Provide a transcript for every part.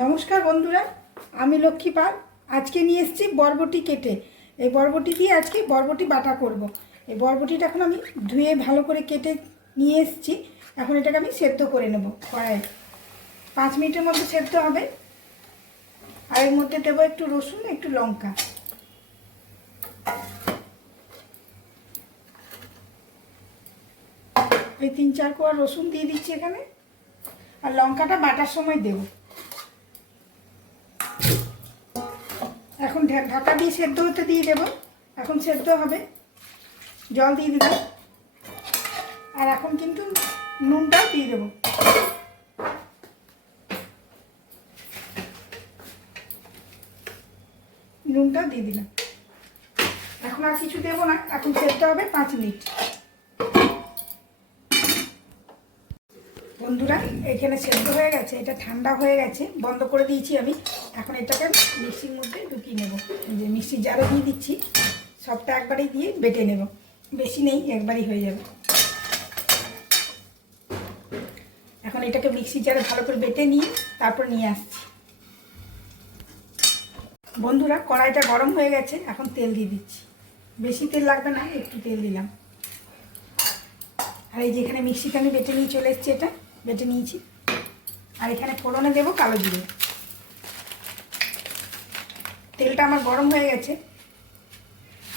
নমস্কার বন্ধুরা, আমি লক্ষ্মী পাল। আজকে নিয়ে এসেছি বরবটি কেটে। এই বরবটি দিয়ে আজকে বরবটি বাটা করব। এই বরবটিটা এখন আমি ধুয়ে ভালো করে কেটে নিয়ে এসেছি। এখন এটাকে আমি সেদ্ধ করে নেব কড়াইয়ে। 5 মিনিটের মধ্যে সেদ্ধ হবে। আর এর মধ্যে দেবো একটু রসুন, একটু লঙ্কা। এই 3-4 কোয়া রসুন দিয়ে দিচ্ছি এখানে। আর লঙ্কাটা বাটার সময় দেবো। এখন ঢাকা দিয়ে সেদ্ধ হতে দিয়ে দেবো। এখন সেদ্ধ হবে, জল দিয়ে দিলাম। আর এখন কিন্তু নুনটাও দিয়ে দেবো। নুনটাও দিয়ে দিলাম। এখন আর কিছু দেবো না, এখন সেদ্ধ হবে 5 মিনিট। বন্ধুরা, এখানে সেদ্ধ হয়ে গেছে, এটা ঠান্ডা হয়ে গেছে, বন্ধ করে দিয়েছি আমি। এখন এটাকে মিক্সির মধ্যে ঢুকিয়ে নেব। যে মিক্সির জারে দিয়ে দিচ্ছি, সবটা একবারেই দিয়ে বেটে নেব। বেশি নেই, একবারই হয়ে যাবে। এখন এটাকে মিক্সির জারে ভালো করে বেটে নিয়ে তারপর নিয়ে আসছি। বন্ধুরা, কড়াইটা গরম হয়ে গেছে, এখন তেল দিয়ে দিচ্ছি। বেশি তেল লাগবে না, একটু তেল দিলাম। আর এই যেখানে মিক্সিতে আমি বেটে নিয়ে চলে এসেছি, এটা বেটে নিয়েছি। আর এখানে ফোড়নে দেবো কালো জিরে। তেলটা আমার গরম হয়ে গেছে,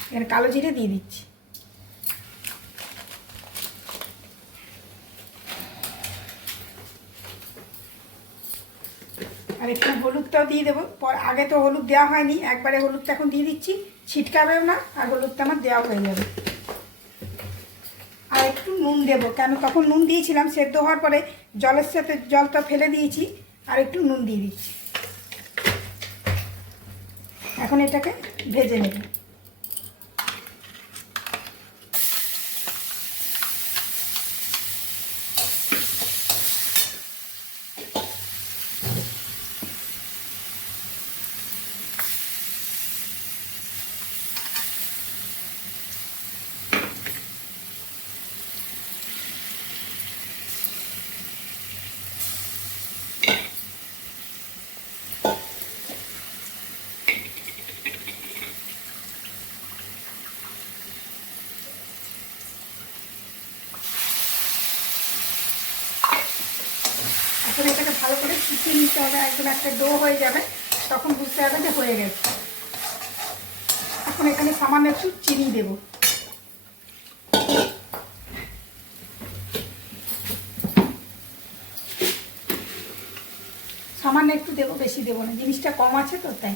এখানে কালো জিরে দিয়ে দিচ্ছি। আর এখানে হলুদটাও দিয়ে দেবো। আগে তো হলুদ দেওয়া হয়নি, একবারে হলুদটা এখন দিয়ে দিচ্ছি। ছিটকাবেও না, আর হলুদটা আমার দেওয়া হয়ে যাবে। আর একটু নুন দেবো, কেন তখন নুন দিয়েছিলাম, সেদ্ধ হওয়ার পরে জলের সাথে জলটা ফেলে দিয়েছি। আর একটু নুন দিয়ে দিচ্ছি। এখন এটাকে ভেজে নেব। এখন এটাকে ভালো করে শুকিয়ে নিতে হবে, একদম একটা ডো হয়ে যাবে, তখন বুঝতে হবে যে হয়ে গেছে। এখন এখানে সামান্য একটু চিনি দেব। সামান্য একটু দেবো, বেশি দেবো না, জিনিসটা কম আছে তো তাই।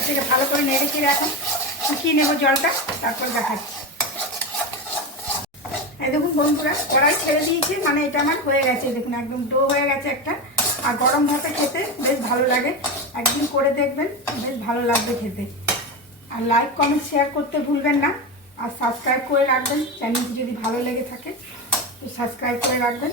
এটাকে ভালো করে নেড়ে চেড়ে এখন শুকিয়ে নেবো জলটা, তারপর দেখাচ্ছি। এই দেখুন বন্ধুরা, কড়াই ছেড়ে দিয়েছি, মানে এটা আমার হয়ে গেছে। দেখুন একদম ডো হয়ে গেছে একটা। আর গরম ভাতে খেতে বেশ ভালো লাগে। একদিন করে দেখবেন, বেশ ভালো লাগবে খেতে। আর লাইক, কমেন্ট, শেয়ার করতে ভুলবেন না। আর সাবস্ক্রাইব করে রাখবেন, চ্যানেলটি যদি ভালো লেগে থাকে তো সাবস্ক্রাইব করে রাখবেন।